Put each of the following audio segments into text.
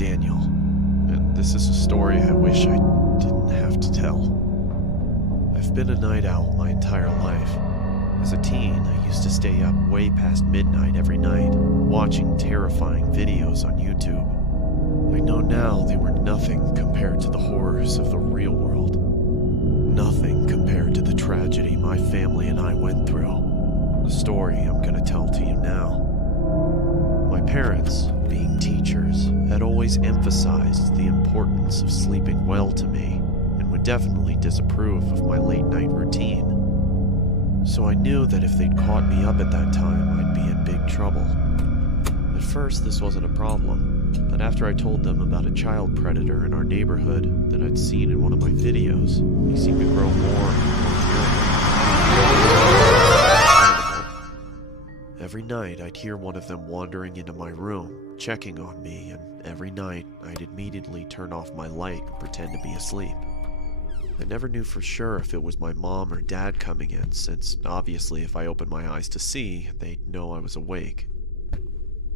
Daniel, and this is a story I wish I didn't have to tell. I've been a night owl my entire life. As a teen, I used to stay up way past midnight every night, watching terrifying videos on YouTube. I know now they were nothing compared to the horrors of the real world. Nothing compared to the tragedy my family and I went through. The story I'm going to tell to you now. My parents, being teachers, had always emphasized the importance of sleeping well to me, and would definitely disapprove of my late-night routine. So I knew that if they'd caught me up at that time, I'd be in big trouble. At first, this wasn't a problem, but after I told them about a child predator in our neighborhood that I'd seen in one of my videos, he seemed to grow more and more Every night, I'd hear one of them wandering into my room, checking on me, and every night, I'd immediately turn off my light and pretend to be asleep. I never knew for sure if it was my mom or dad coming in, since obviously if I opened my eyes to see, they'd know I was awake.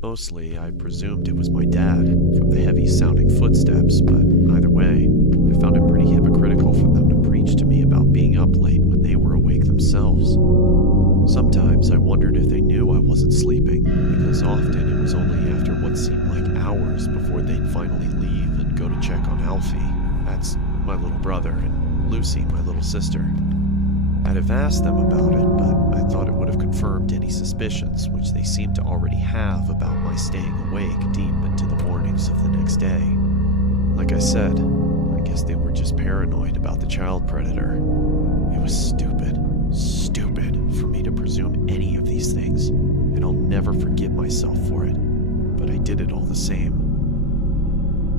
Mostly, I presumed it was my dad, from the heavy-sounding footsteps, but either way, I found it pretty hypocritical for them to preach to me about being up late when they were awake themselves. Sometimes I wondered if they knew I wasn't sleeping, because often it was only after what seemed like hours before they'd finally leave and go to check on Alfie. That's my little brother, and Lucy, my little sister. I'd have asked them about it, but I thought it would have confirmed any suspicions which they seemed to already have about my staying awake deep into the mornings of the next day. Like I said, I guess they were just paranoid about the child predator. It was stupid for me to presume any of these things, and I'll never forgive myself for it, but I did it all the same.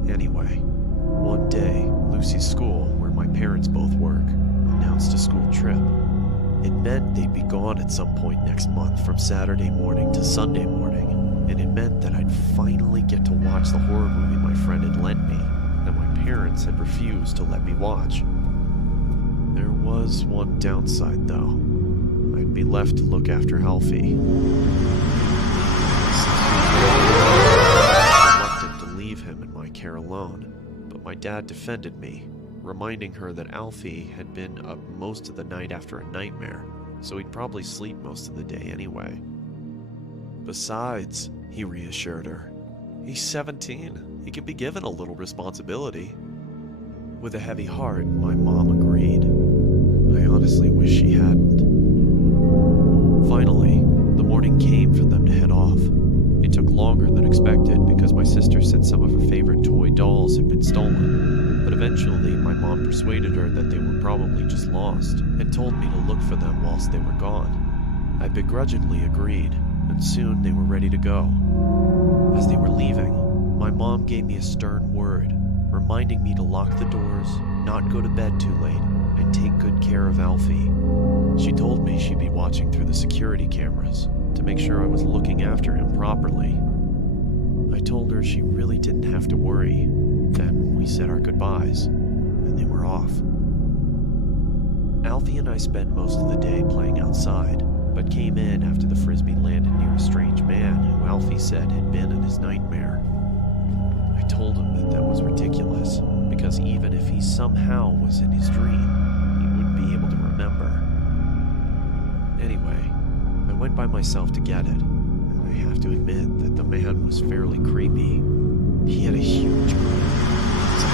Anyway, one day, Lucy's school, where my parents both work, announced a school trip. It meant they'd be gone at some point next month from Saturday morning to Sunday morning, and it meant that I'd finally get to watch the horror movie my friend had lent me, that my parents had refused to let me watch. There was one downside, though. I'd be left to look after Alfie. Reluctant to leave him in my care alone, but my dad defended me, reminding her that Alfie had been up most of the night after a nightmare, so he'd probably sleep most of the day anyway. Besides, he reassured her, he's 17. He can be given a little responsibility. With a heavy heart, my mom agreed. I honestly wish she hadn't. Finally, the morning came for them to head off. It took longer than expected because my sister said some of her favorite toy dolls had been stolen, but eventually my mom persuaded her that they were probably just lost and told me to look for them whilst they were gone. I begrudgingly agreed, and soon they were ready to go. As they were leaving, my mom gave me a stern word, reminding me to lock the doors, not go to bed too late, and take good care of Alfie. She told me she'd be watching through the security cameras to make sure I was looking after him properly. I told her she really didn't have to worry. Then we said our goodbyes, and they were off. Alfie and I spent most of the day playing outside, but came in after the frisbee landed near a strange man who Alfie said had been in his nightmare. I told him that was ridiculous, because even if he somehow was in his dream, he wouldn't be able to remember. Anyway, I went by myself to get it, and I have to admit that the man was fairly creepy. He had a huge grin. To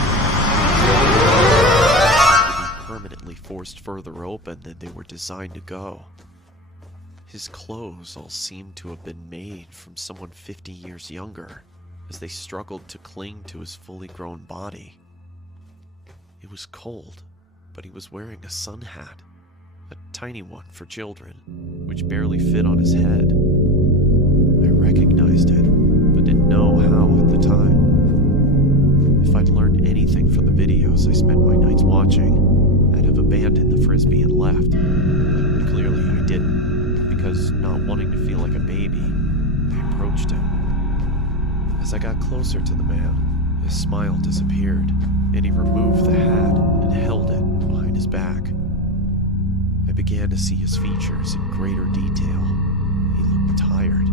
be permanently forced further open than they were designed to go. His clothes all seemed to have been made from someone 50 years younger, as they struggled to cling to his fully grown body. It was cold, but he was wearing a sun hat, a tiny one for children, which barely fit on his head. I recognized it, but didn't know how at the time. If I'd learned anything from the videos I spent my nights watching, I'd have abandoned the frisbee and left, but clearly I didn't, because not wanting to feel like a baby, I approached him. As I got closer to the man, his smile disappeared, and he removed the hat and held it behind his back. I began to see his features in greater detail. He looked tired.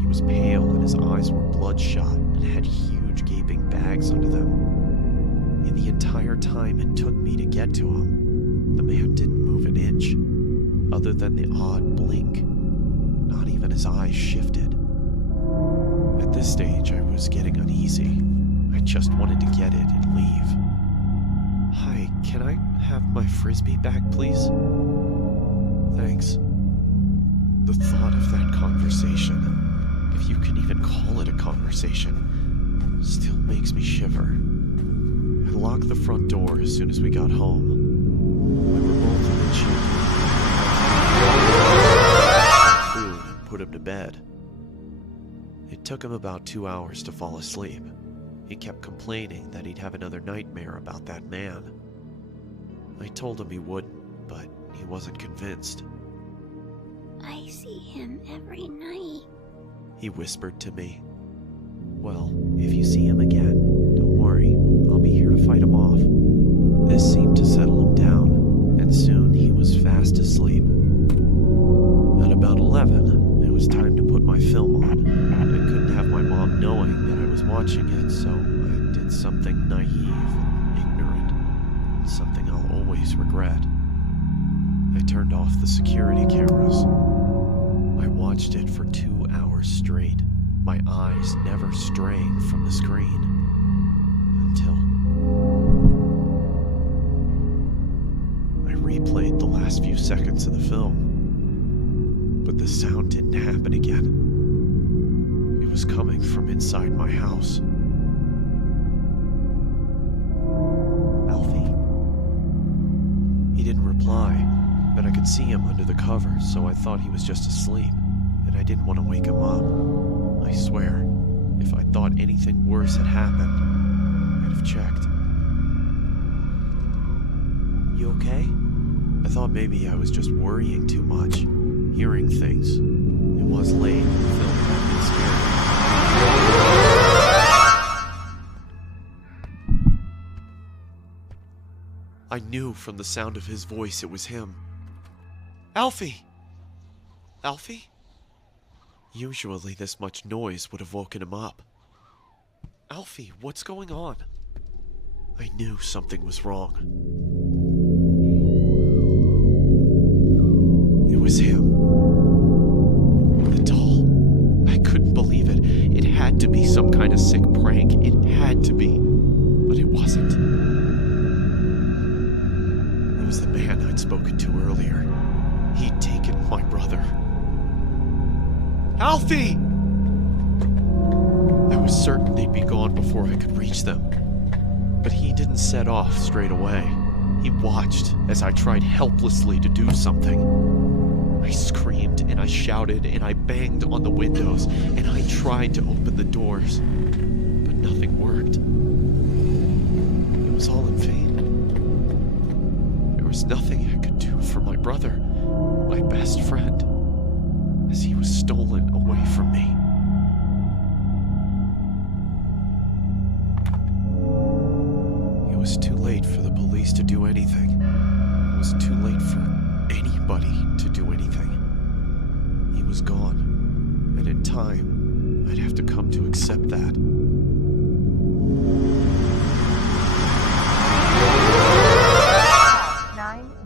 He was pale and his eyes were bloodshot and had huge huge gaping bags under them. In the entire time it took me to get to him, the man didn't move an inch, other than the odd blink. Not even his eyes shifted. At this stage, I was getting uneasy. I just wanted to get it and leave. Hi, can I have my frisbee back, please? Thanks. The thought of that conversation, if you can even call it a conversation, still makes me shiver. I locked the front door as soon as we got home. We were both in the food and put him to bed. It took him about 2 hours to fall asleep. He kept complaining that he'd have another nightmare about that man. I told him he wouldn't, but he wasn't convinced. I see him every night, he whispered to me. Well, if you see him again, don't worry, I'll be here to fight him off. This seemed to settle him down, and soon he was fast asleep. At about 11, it was time to put my film on. I couldn't have my mom knowing that I was watching it, so I did something naive and ignorant, something I'll always regret. I turned off the security cameras. I watched it for 2 hours straight, my eyes never straying from the screen, until I replayed the last few seconds of the film, but the sound didn't happen again. It was coming from inside my house. Alfie? He didn't reply, but I could see him under the covers, so I thought he was just asleep, and I didn't want to wake him up. I swear, if I thought anything worse had happened, I'd have checked. You okay? I thought maybe I was just worrying too much, hearing things. It was late, and the film had me scared. I knew from the sound of his voice it was him. Alfie! Alfie? Usually this much noise would have woken him up. Alfie, what's going on? I knew something was wrong. It was him. The doll. I couldn't believe it. It had to be some kind of sick prank. It had to be. But it wasn't. It was the man I'd spoken to earlier. He'd taken my brother. Alfie! I was certain they'd be gone before I could reach them. But he didn't set off straight away. He watched as I tried helplessly to do something. I screamed and I shouted and I banged on the windows and I tried to open the doors. But nothing worked. It was all in vain. There was nothing I could do for my brother, my best friend, as he was stolen away from me. It was too late for the police to do anything. It was too late for anybody to do anything. He was gone, and in time, I'd have to come to accept that.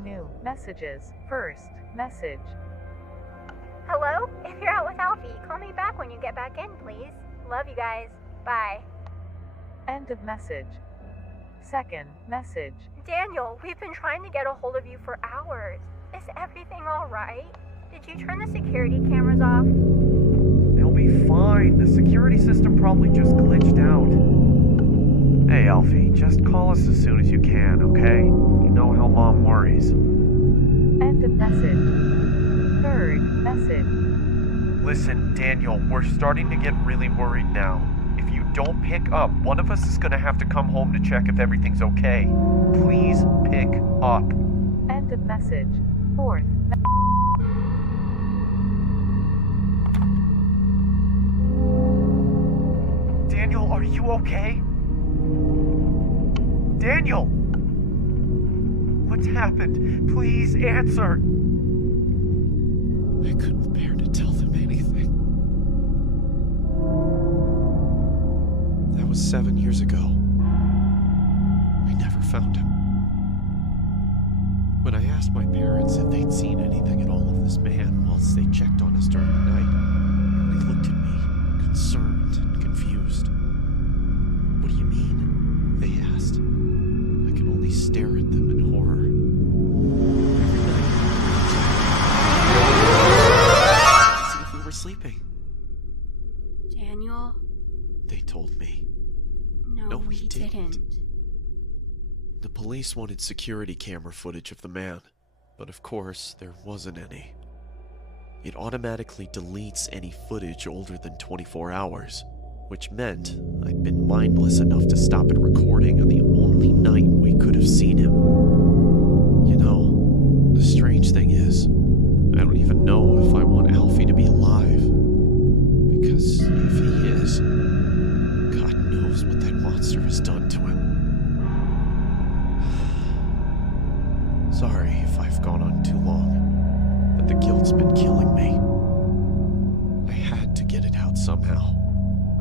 New messages. First message. Hello? If you're out with Alfie, call me back when you get back in, please. Love you guys. Bye. End of message. Second message. Daniel, we've been trying to get a hold of you for hours. Is everything alright? Did you turn the security cameras off? They'll be fine. The security system probably just glitched out. Hey, Alfie, just call us as soon as you can, okay? You know how Mom worries. End of message. Third message. Listen, Daniel, we're starting to get really worried now. If you don't pick up, one of us is going to have to come home to check if everything's okay. Please pick up. End of message. Fourth Daniel, are you okay? Daniel! What's happened? Please answer! I couldn't bear to tell them anything. That was 7 years ago. We never found him. When I asked my parents if they'd seen anything at all of this man whilst they checked on us during the night, they looked at me, concerned and confused. "What do you mean?" they asked. I could only stare at them in horror. Every night, see if we were sleeping, Daniel? they told me. No, we we didn't. didn't. The police wanted security camera footage of the man, but of course, there wasn't any. It automatically deletes any footage older than 24 hours, which meant I'd been mindless enough to stop it recording on the only night we could have seen him. You know, the strange thing is, I don't even know if I want Alfie to be alive. Because if he is, God knows what that monster has done to him. Sorry if I've gone on too long, but the guilt's been killing me. I had to get it out somehow.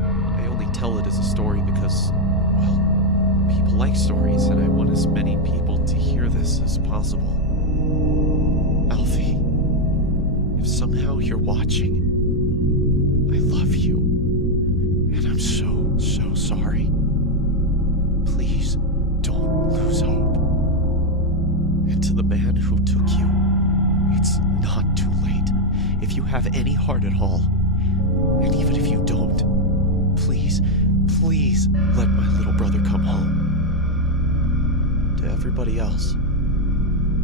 I only tell it as a story because, well, people like stories and I want as many people to hear this as possible. Alfie, if somehow you're watching, I love you, and I'm so sorry. Please don't lose hope. And to the man who took you, it's not too late. If you have any heart at all, and even if you don't, please let my little brother come home. To everybody else,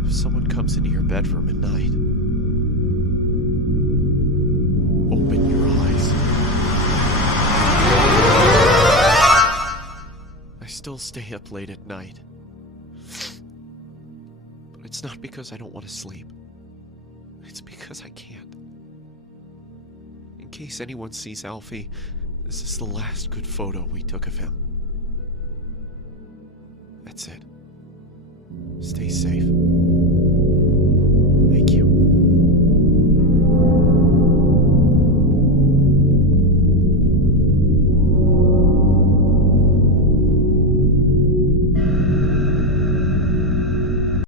if someone comes into your bedroom at night, open your eyes. I still stay up late at night. But it's not because I don't want to sleep. It's because I can't. In case anyone sees Alfie, this is the last good photo we took of him. That's it. Stay safe.